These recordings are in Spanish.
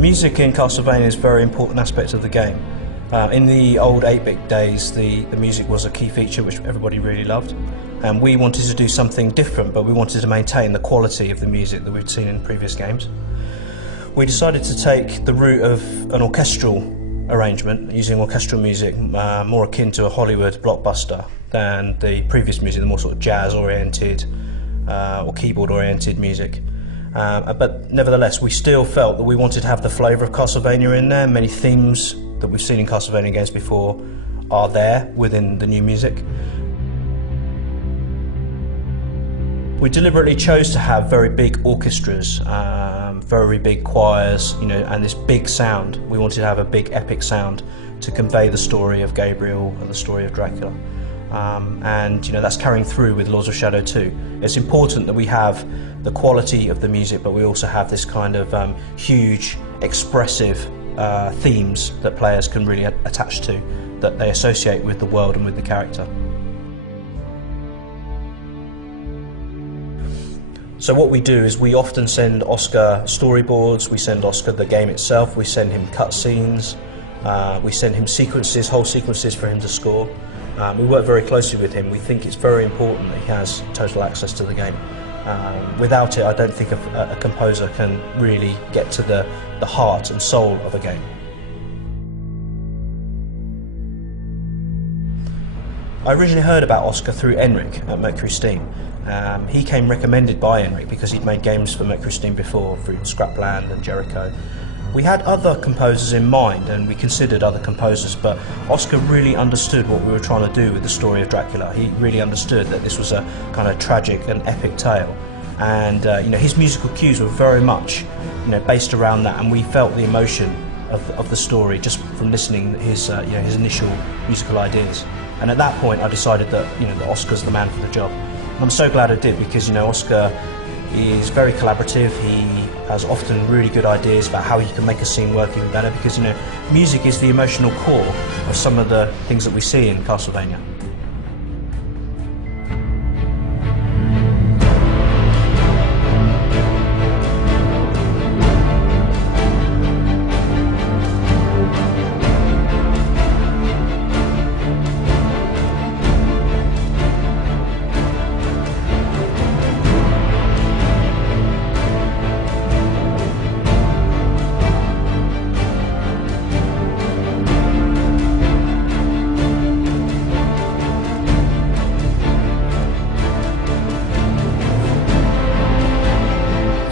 The music in Castlevania is a very important aspect of the game. In the old 8-bit days, the music was a key feature which everybody really loved, and we wanted to do something different, but we wanted to maintain the quality of the music that we'd seen in previous games. We decided to take the route of an orchestral arrangement, using orchestral music more akin to a Hollywood blockbuster than the previous music, the more sort of jazz-oriented or keyboard-oriented music. But nevertheless, we still felt that we wanted to have the flavour of Castlevania in there. Many themes that we've seen in Castlevania games before are there within the new music. We deliberately chose to have very big orchestras, very big choirs, and this big sound. We wanted to have a big epic sound to convey the story of Gabriel and the story of Dracula. And that's carrying through with Lords of Shadow 2. It's important that we have the quality of the music, but we also have this kind of huge, expressive themes that players can really attach to, that they associate with the world and with the character. So what we do is we often send Oscar storyboards, we send Oscar the game itself, we send him cutscenes, we send him sequences, whole sequences for him to score. We work very closely with him. We think it's very important that he has total access to the game. Without it, I don't think a composer can really get to the heart and soul of a game. I originally heard about Oscar through Enric at Mercury Steam. He came recommended by Enric because he'd made games for Mercury Steam before, through Scrapland and Jericho. We had other composers in mind, and we considered other composers, but Oscar really understood what we were trying to do with the story of Dracula. He really understood that this was a kind of tragic and epic tale, and his musical cues were very much based around that, and we felt the emotion of the story just from listening his initial musical ideas. And at that point, I decided that that Oscar's the man for the job. And I'm so glad I did, because Oscar is very collaborative. He has often really good ideas about how you can make a scene work even better, because music is the emotional core of some of the things that we see in Castlevania.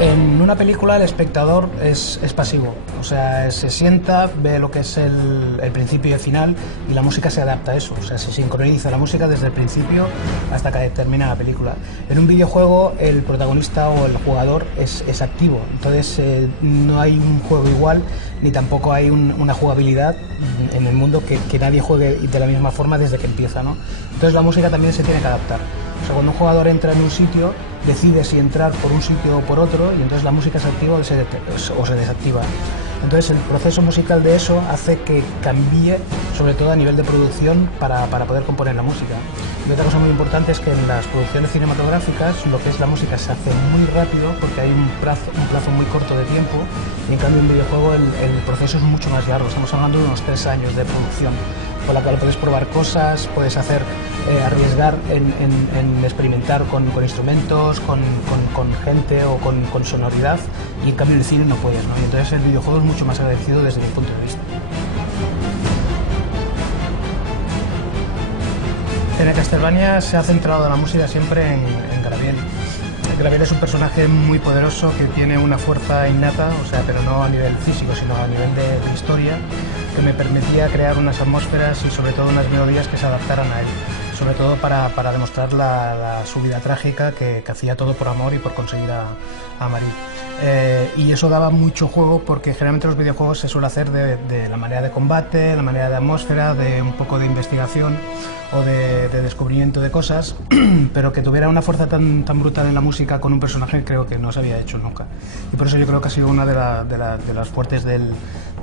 En una película el espectador es pasivo, o sea, se sienta, ve lo que es el principio y el final, y la música se adapta a eso, o sea, se sincroniza la música desde el principio hasta que termina la película. En un videojuego el protagonista o el jugador es activo, entonces no hay un juego igual, ni tampoco hay una jugabilidad en el mundo que nadie juegue de la misma forma desde que empieza, ¿no? Entonces la música también se tiene que adaptar. O sea, cuando un jugador entra en un sitio, decide si entrar por un sitio o por otro, y entonces la música se activa o se desactiva. Entonces el proceso musical de eso hace que cambie, sobre todo a nivel de producción, para poder componer la música. Y otra cosa muy importante es que en las producciones cinematográficas lo que es la música se hace muy rápido, porque hay un plazo muy corto de tiempo, y en cambio en un videojuego el proceso es mucho más largo. Estamos hablando de unos 3 años de producción, con la cual puedes probar cosas, puedes arriesgar en experimentar con instrumentos, con gente o con sonoridad, y en cambio en el cine no puedes, ¿no? Y entonces el videojuego es mucho más agradecido desde mi punto de vista. En el Castlevania se ha centrado la música siempre en Gabriel. Gabriel es un personaje muy poderoso que tiene una fuerza innata, o sea, pero no a nivel físico, sino a nivel de historia, que me permitía crear unas atmósferas y sobre todo unas melodías que se adaptaran a él, sobre todo para demostrar su vida trágica, que hacía todo por amor y por conseguir a Marie. Y eso daba mucho juego, porque generalmente los videojuegos se suele hacer de la manera de combate, la manera de atmósfera, de un poco de investigación o de descubrimiento de cosas, pero que tuviera una fuerza tan brutal en la música con un personaje creo que no se había hecho nunca. Y por eso yo creo que ha sido una de las fuertes de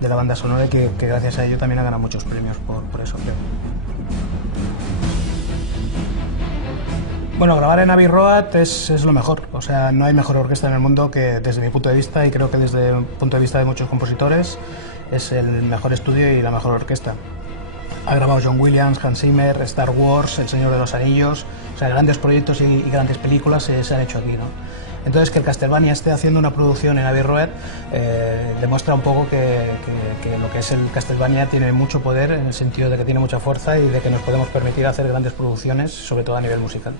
la banda sonora, y que gracias a ello también ha ganado muchos premios por eso, creo. Bueno, grabar en Abbey Road es lo mejor, o sea, no hay mejor orquesta en el mundo que, desde mi punto de vista, y creo que desde el punto de vista de muchos compositores, es el mejor estudio y la mejor orquesta. Ha grabado John Williams, Hans Zimmer, Star Wars, El Señor de los Anillos, o sea, grandes proyectos y grandes películas se han hecho aquí, ¿no? Entonces, que el Castlevania esté haciendo una producción en Abbey Road demuestra un poco que lo que es el Castlevania tiene mucho poder, en el sentido de que tiene mucha fuerza y de que nos podemos permitir hacer grandes producciones, sobre todo a nivel musical.